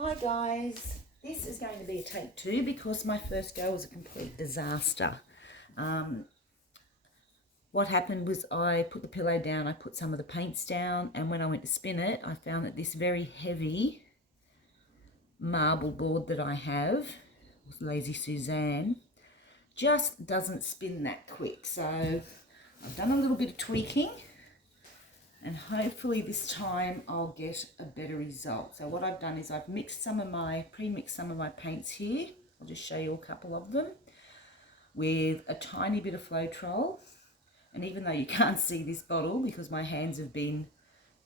Hi guys, this is going to be a take two because my first go was a complete disaster. What happened was I put the pillow down, I put some of the paints down, and when I went to spin it, I found that this very heavy marble board that I have, Lazy Suzanne, just doesn't spin that quick. So I've done a little bit of tweaking, and hopefully this time I'll get a better result. So what I've done is I've pre-mixed some of my paints here. I'll just show you a couple of them with a tiny bit of Floetrol. And even though you can't see this bottle because my hands have been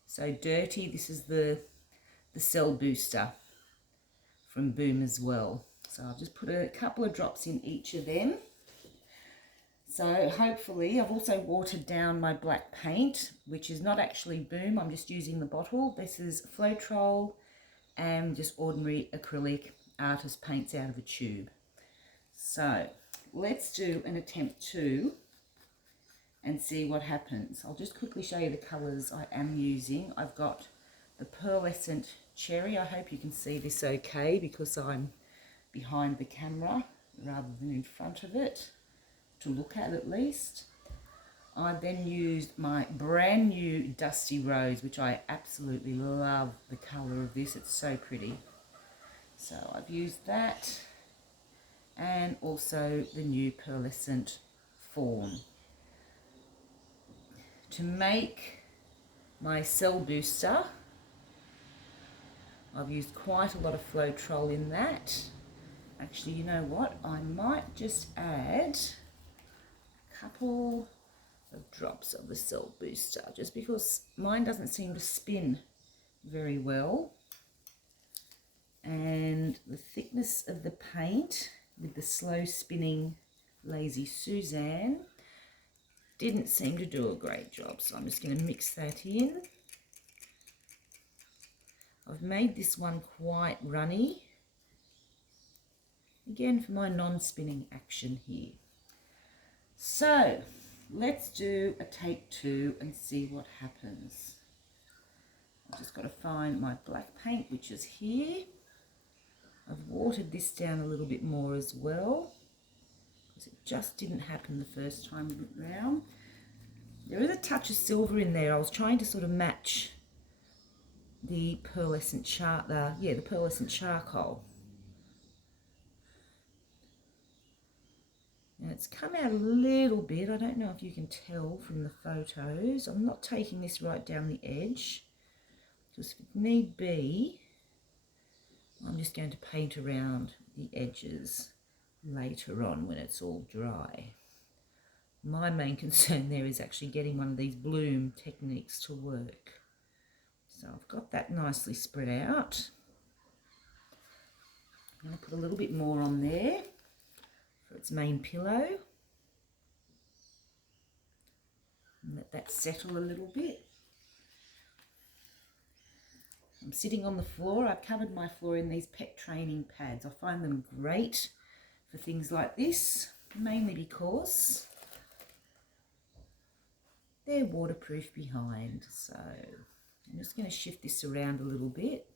so dirty, this is the Cell Booster from Boom as well. So I've just put a couple of drops in each of them. So hopefully, I've also watered down my black paint, which is not actually Boom, I'm just using the bottle. This is Floetrol and just ordinary acrylic artist paints out of a tube. So let's do an attempt 2 and see what happens. I'll just quickly show you the colours I am using. I've got the Pearlescent Cherry. I hope you can see this okay because I'm behind the camera rather than in front of it, to look at least. I then used my brand new Dusty Rose, which I absolutely love the colour of this. It's so pretty. So I've used that, and also the new Pearlescent Fawn. To make my Cell Booster, I've used quite a lot of Floetrol in that. Actually, you know what? I might just add couple of drops of the Cell Booster, just because mine doesn't seem to spin very well, and the thickness of the paint with the slow spinning Lazy Suzanne didn't seem to do a great job. So I'm just going to mix that in. I've made this one quite runny, again for my non-spinning action here. So let's do a take 2 and see what happens. I've just got to find my black paint, which is here. I've watered this down a little bit more as well, because it just didn't happen the first time we went round. There is a touch of silver in there. I was trying to sort of match the pearlescent charcoal. And it's come out a little bit. I don't know if you can tell from the photos. I'm not taking this right down the edge, because if need be, I'm just going to paint around the edges later on when it's all dry. My main concern there is actually getting one of these bloom techniques to work. So I've got that nicely spread out. I'm going to put a little bit more on there for its main pillow. And let that settle a little bit. I'm sitting on the floor. I've covered my floor in these pet training pads. I find them great for things like this, mainly because they're waterproof behind. So I'm just going to shift this around a little bit.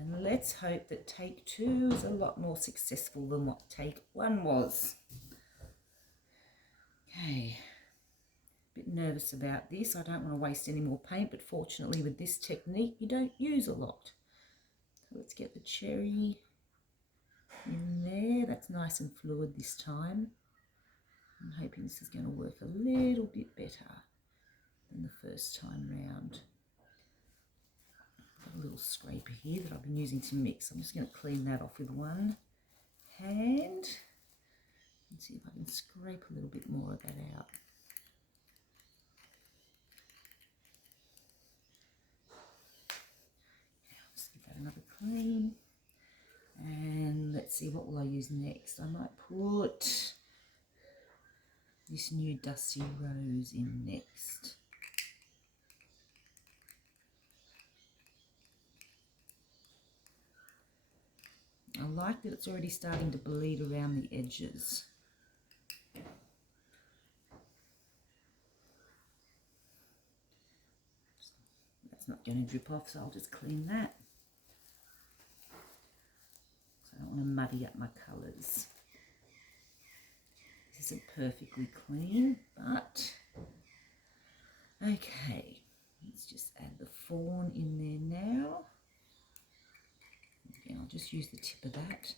And let's hope that take 2 is a lot more successful than what take 1 was. Okay, a bit nervous about this. I don't want to waste any more paint, but fortunately with this technique you don't use a lot. So let's get the cherry in there. That's nice and fluid this time. I'm hoping this is going to work a little bit better than the first time round. Got a little scraper here that I've been using to mix. I'm just going to clean that off with one hand and see if I can scrape a little bit more of that out. Okay, I'll just give that another clean. And let's see, what will I use next? I might put this new Dusty Rose in next. I like that it's already starting to bleed around the edges. That's not going to drip off, so I'll just clean that. So I don't want to muddy up my colours. This isn't perfectly clean, but okay. Let's just add the fawn in there now. Again, I'll just use the tip of that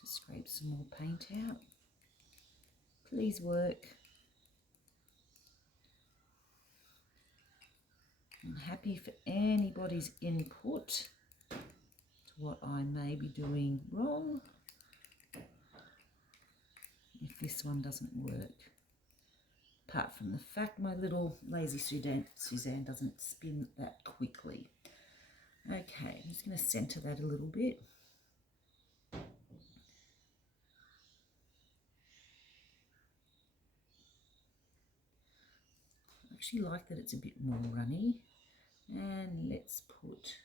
to scrape some more paint out. Please work. I'm happy for anybody's input to what I may be doing wrong if this one doesn't work. Apart from the fact my little lazy Suzanne doesn't spin that quickly. Okay, I'm just going to centre that a little bit. I actually like that it's a bit more runny. And let's put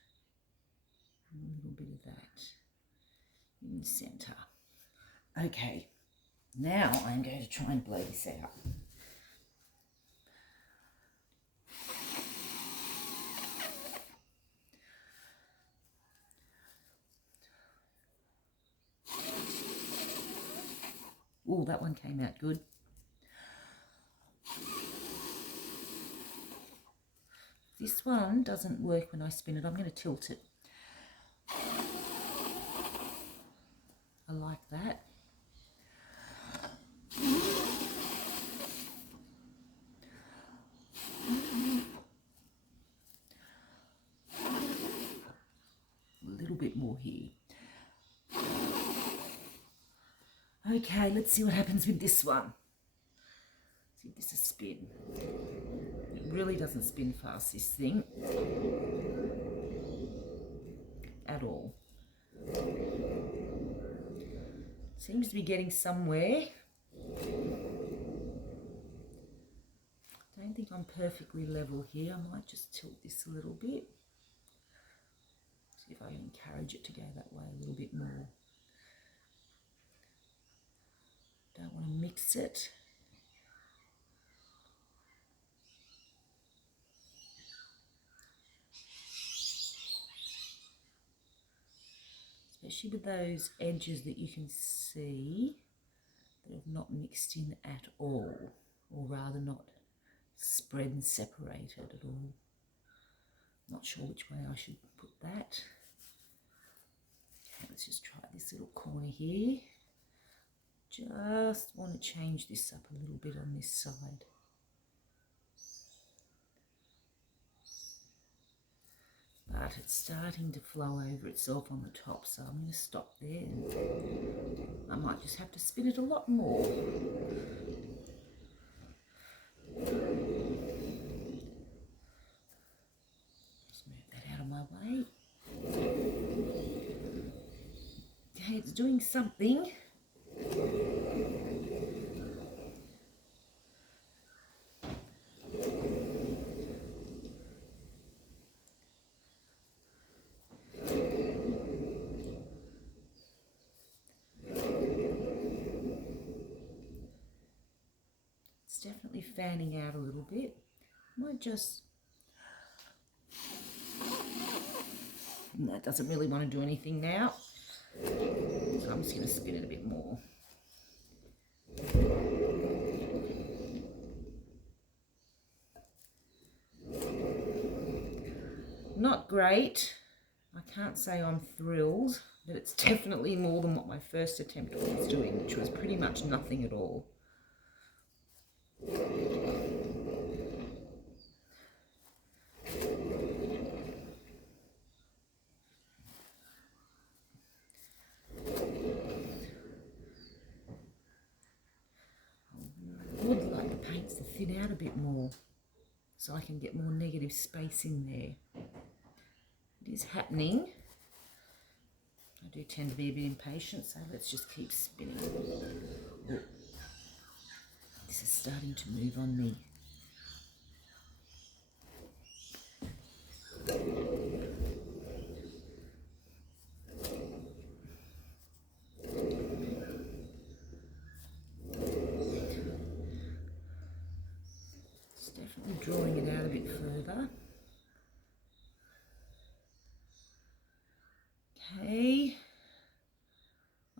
a little bit of that in the centre. Okay, now I'm going to try and blow this out. Oh, that one came out good. This one doesn't work when I spin it. I'm going to tilt it. I like that. A little bit more here. Okay, let's see what happens with this one. See if this is spin. It really doesn't spin fast, this thing. At all. Seems to be getting somewhere. Don't think I'm perfectly level here. I might just tilt this a little bit. See if I can encourage it to go that way a little bit more. Don't want to mix it. Especially with those edges that you can see that have not mixed in at all, or rather not spread and separated at all. Not sure which way I should put that. Okay, let's just try this little corner here. Just want to change this up a little bit on this side. But it's starting to flow over itself on the top, so I'm going to stop there. I might just have to spin it a lot more. Just move that out of my way. Okay, it's doing something. Definitely fanning out a little bit. Might just... That doesn't really want to do anything now. So I'm just going to spin it a bit more. Not great. I can't say I'm thrilled, but it's definitely more than what my first attempt was doing, which was pretty much nothing at all. I would like the paints to thin out a bit more so I can get more negative space in there. It is happening. I do tend to be a bit impatient, so let's just keep spinning. Oh, this is starting to move on me. It's definitely drawing it out a bit further. Okay,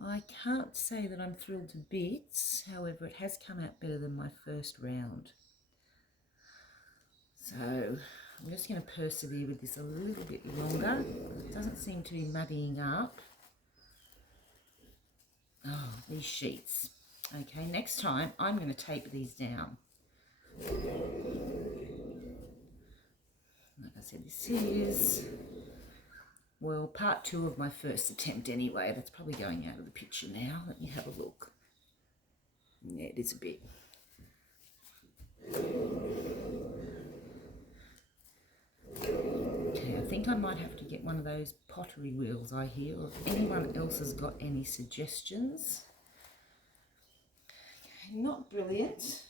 I can't say that I'm thrilled to bits, however it has come out better than my first round. So I'm just going to persevere with this a little bit longer. It doesn't seem to be muddying up. Oh, these sheets. Okay, next time I'm going to tape these down. Like I said, this is, well, part 2 of my first attempt anyway. That's probably going out of the picture now. Let me have a look. Yeah, it is a bit. Okay, I think I might have to get one of those pottery wheels I hear, or if anyone else has got any suggestions. Okay, not brilliant,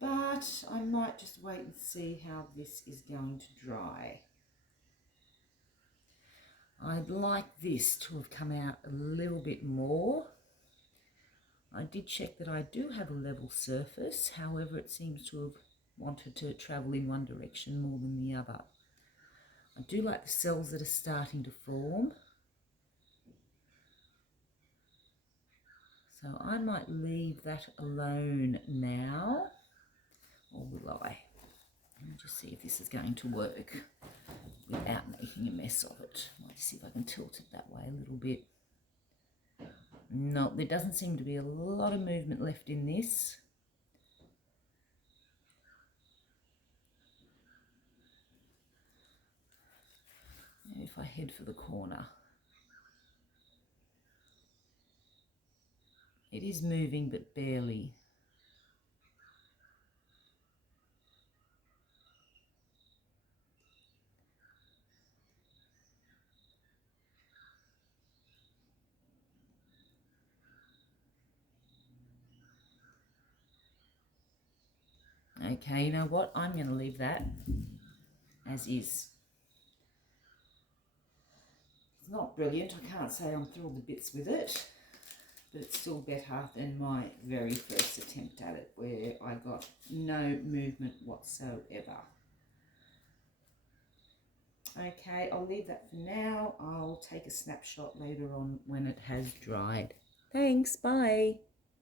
but I might just wait and see how this is going to dry. I'd like this to have come out a little bit more. I did check that I do have a level surface, however it seems to have wanted to travel in one direction more than the other. I do like the cells that are starting to form. So I might leave that alone now, or will I? Let me just see if this is going to work without making a mess of it. Might see if I can tilt it that way a little bit. No, there doesn't seem to be a lot of movement left in this. If I head for the corner. It is moving, but barely. Okay, you know what? I'm going to leave that as is. It's not brilliant. I can't say I'm thrilled to bits with it, but it's still better than my very first attempt at it, where I got no movement whatsoever. Okay, I'll leave that for now. I'll take a snapshot later on when it has dried. Thanks, bye.